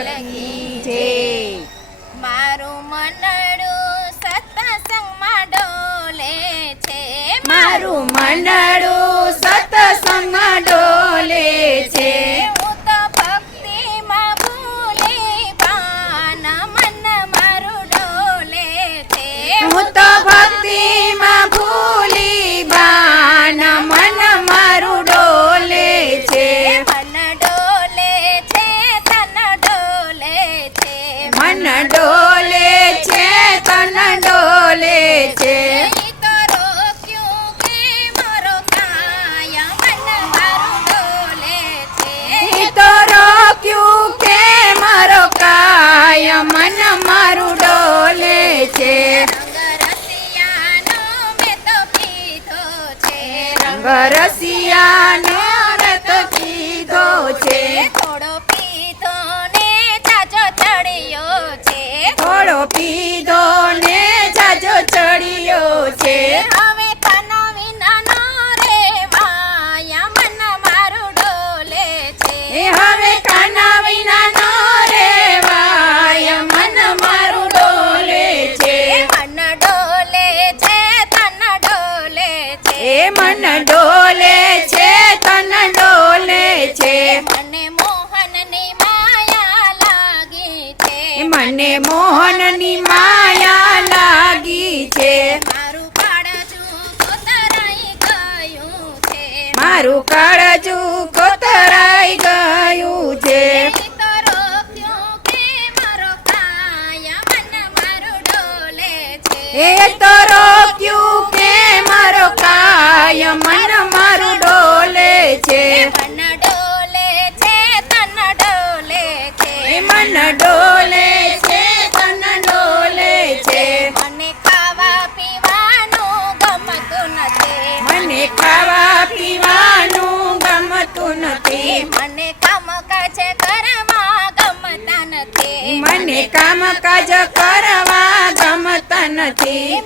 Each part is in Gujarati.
મંડળ જય મારું મંડળું સત્સંગમાં ડોલે છે। મારું મંડળ ahora sí. મારું કાળજું કોતરાઈ ગયું છે. એ તો રોક્યું કે મારો કાય મન મારું ડોલે છે. કરવા ગમતા નથી. મને કામ કાજ કરવા ગમતા નથી.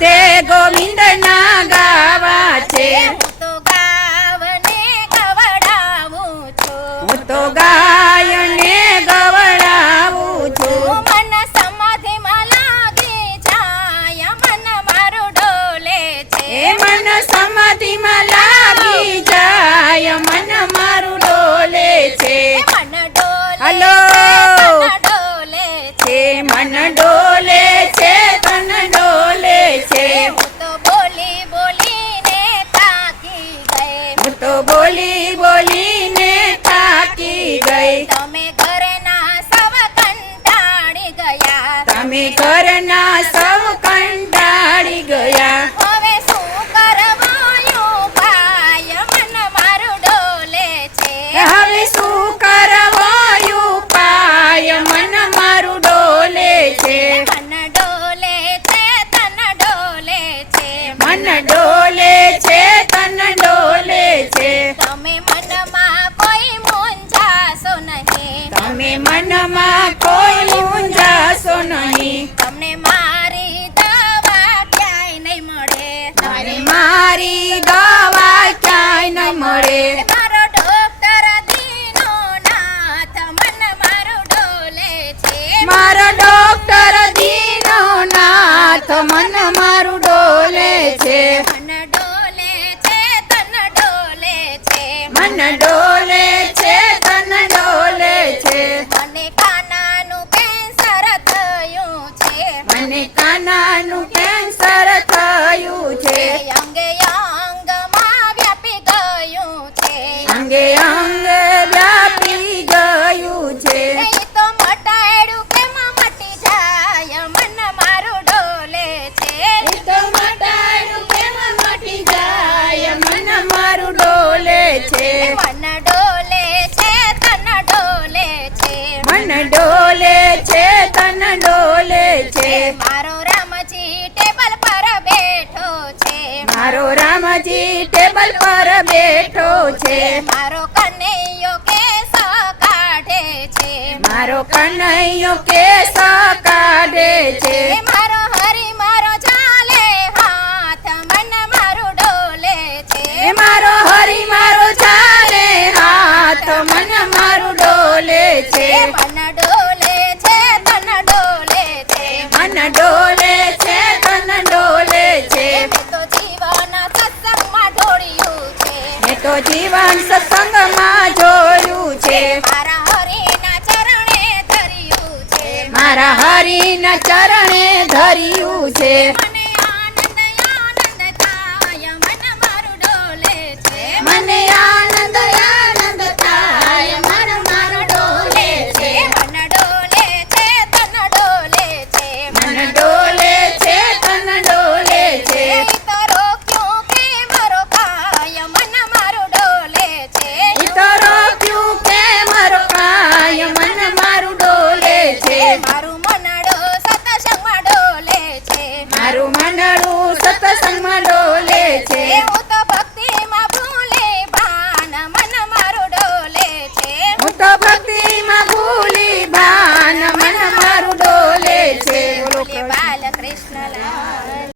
તે ગોવિંદ ના ગાવા છે. હું તો ગાવને કવડાવું છું. તો ગા બોલી બોલીને થાકી ગઈ. તમે ઘરના સૌ કંટાળી ગયા. તમે ઘરના સૌ કંટાળી મન ડોલે છે તન ડોલે છે. મને કાનાનું કેન્સર થયું છે. મને કાનાનું કેન્સર થયું છે. અંગે અંગમાં વ્યાપી ગયું છે. અંગે અંગ ડોલે છે તન ડોલે છે. મારો રામજી ટેબલ પર બેઠો છે. મારો રામજી ટેબલ પર બેઠો છે. મારો કનૈયો કેસ કાઢે છે. મારો કનૈયો કેસ કાઢે છે. મારો છે? મન ડોલે છે તન ડોલે છે. મન ડોલે છે તન ડોલે છે મેં તો જીવન સત્સંગમાં ઢોળ્યું છે. મેં તો જીવન સત્સંગમાં જોયું છે. મારા હરિના ચરણે ધર્યું છે. મારા હરિના ચરણે ધર્યું છે. મને આનંદ આનંદ થાય મન મારું ડોલે છે. મને આનંદ સતસંગમાં ડોલે છે.